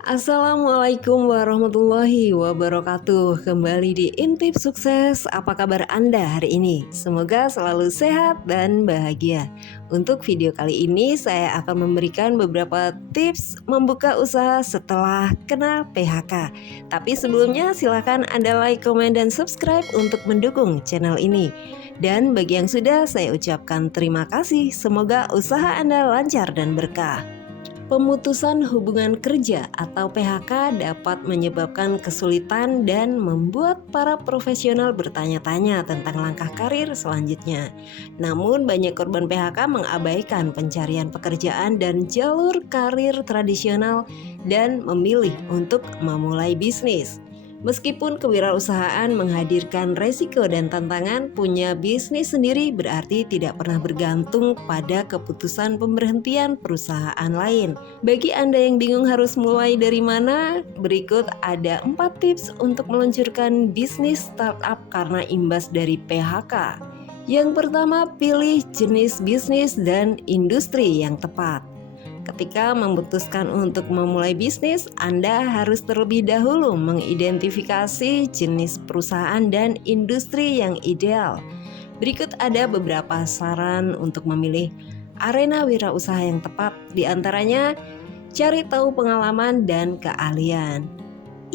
Assalamualaikum warahmatullahi wabarakatuh. Kembali di Intip Sukses. Apa kabar Anda hari ini? Semoga selalu sehat dan bahagia. Untuk video kali ini saya akan memberikan beberapa tips membuka usaha setelah kena PHK. Tapi sebelumnya silakan Anda like, komen, dan subscribe untuk mendukung channel ini. Dan bagi yang sudah, saya ucapkan terima kasih. Semoga usaha Anda lancar dan berkah. Pemutusan hubungan kerja atau PHK dapat menyebabkan kesulitan dan membuat para profesional bertanya-tanya tentang langkah karir selanjutnya. Namun banyak korban PHK mengabaikan pencarian pekerjaan dan jalur karir tradisional dan memilih untuk memulai bisnis. Meskipun kewirausahaan menghadirkan resiko dan tantangan, punya bisnis sendiri berarti tidak pernah bergantung pada keputusan pemberhentian perusahaan lain. Bagi Anda yang bingung harus mulai dari mana, berikut ada 4 tips untuk meluncurkan bisnis startup karena imbas dari PHK. Yang pertama, pilih jenis bisnis dan industri yang tepat. Ketika memutuskan untuk memulai bisnis, Anda harus terlebih dahulu mengidentifikasi jenis perusahaan dan industri yang ideal. Berikut ada beberapa saran untuk memilih arena wirausaha yang tepat. Di antaranya, cari tahu pengalaman dan keahlian.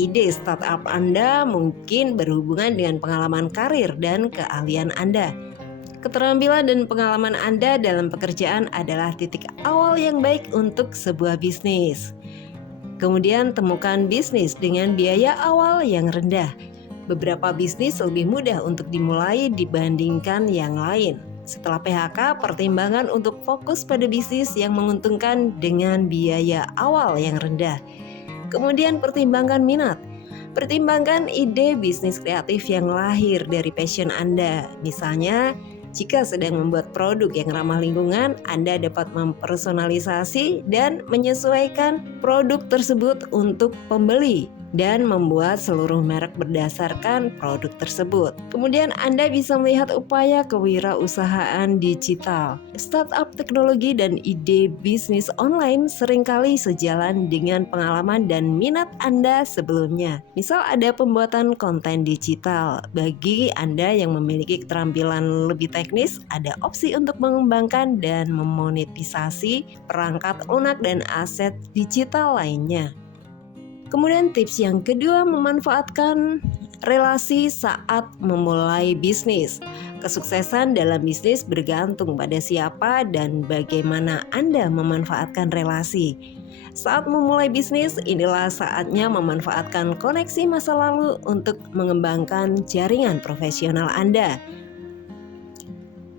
Ide startup Anda mungkin berhubungan dengan pengalaman karir dan keahlian Anda. Keterampilan dan pengalaman Anda dalam pekerjaan adalah titik awal yang baik untuk sebuah bisnis. Kemudian temukan bisnis dengan biaya awal yang rendah. Beberapa bisnis lebih mudah untuk dimulai dibandingkan yang lain. Setelah PHK, pertimbangan untuk fokus pada bisnis yang menguntungkan dengan biaya awal yang rendah. Kemudian pertimbangkan minat. Pertimbangkan ide bisnis kreatif yang lahir dari passion Anda. Misalnya, jika sedang membuat produk yang ramah lingkungan, Anda dapat mempersonalisasi dan menyesuaikan produk tersebut untuk pembeli dan membuat seluruh merek berdasarkan produk tersebut. Kemudian Anda bisa melihat upaya kewirausahaan digital. Startup teknologi dan ide bisnis online seringkali sejalan dengan pengalaman dan minat Anda sebelumnya. Misal ada pembuatan konten digital. Bagi Anda yang memiliki keterampilan lebih teknis, ada opsi untuk mengembangkan dan memonetisasi perangkat lunak dan aset digital lainnya. Kemudian tips yang kedua, memanfaatkan relasi saat memulai bisnis. Kesuksesan dalam bisnis bergantung pada siapa dan bagaimana Anda memanfaatkan relasi. Saat memulai bisnis, inilah saatnya memanfaatkan koneksi masa lalu untuk mengembangkan jaringan profesional Anda.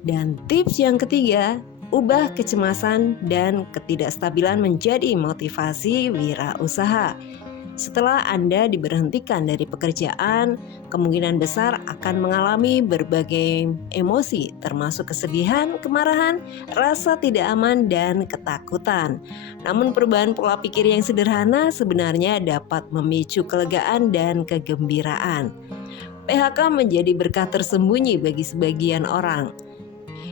Dan tips yang ketiga, ubah kecemasan dan ketidakstabilan menjadi motivasi wirausaha. Setelah Anda diberhentikan dari pekerjaan, kemungkinan besar akan mengalami berbagai emosi, termasuk kesedihan, kemarahan, rasa tidak aman, dan ketakutan. Namun perubahan pola pikir yang sederhana sebenarnya dapat memicu kelegaan dan kegembiraan. PHK menjadi berkah tersembunyi bagi sebagian orang.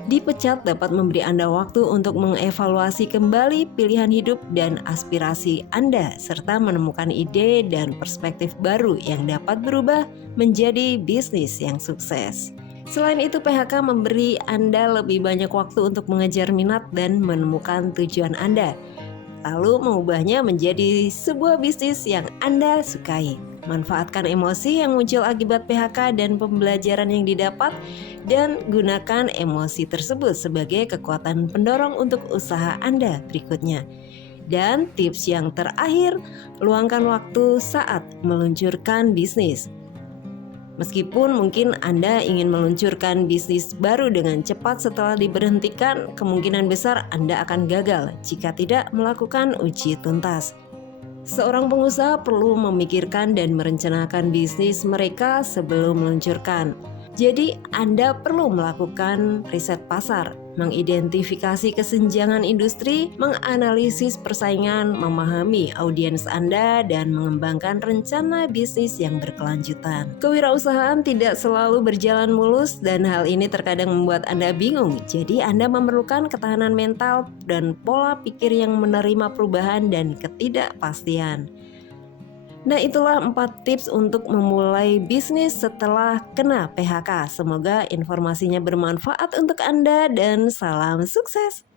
Dipecat dapat memberi Anda waktu untuk mengevaluasi kembali pilihan hidup dan aspirasi Anda, serta menemukan ide dan perspektif baru yang dapat berubah menjadi bisnis yang sukses. Selain itu, PHK memberi Anda lebih banyak waktu untuk mengejar minat dan menemukan tujuan Anda, lalu mengubahnya menjadi sebuah bisnis yang Anda sukai. Manfaatkan emosi yang muncul akibat PHK dan pembelajaran yang didapat, dan gunakan emosi tersebut sebagai kekuatan pendorong untuk usaha Anda berikutnya. Dan tips yang terakhir, luangkan waktu saat meluncurkan bisnis. Meskipun mungkin Anda ingin meluncurkan bisnis baru dengan cepat setelah diberhentikan, kemungkinan besar Anda akan gagal jika tidak melakukan uji tuntas. Seorang pengusaha perlu memikirkan dan merencanakan bisnis mereka sebelum meluncurkan. Jadi Anda perlu melakukan riset pasar, mengidentifikasi kesenjangan industri, menganalisis persaingan, memahami audiens Anda, dan mengembangkan rencana bisnis yang berkelanjutan. Kewirausahaan tidak selalu berjalan mulus dan hal ini terkadang membuat Anda bingung. Jadi Anda memerlukan ketahanan mental dan pola pikir yang menerima perubahan dan ketidakpastian. Nah, itulah 4 tips untuk memulai bisnis setelah kena PHK. Semoga informasinya bermanfaat untuk Anda dan salam sukses.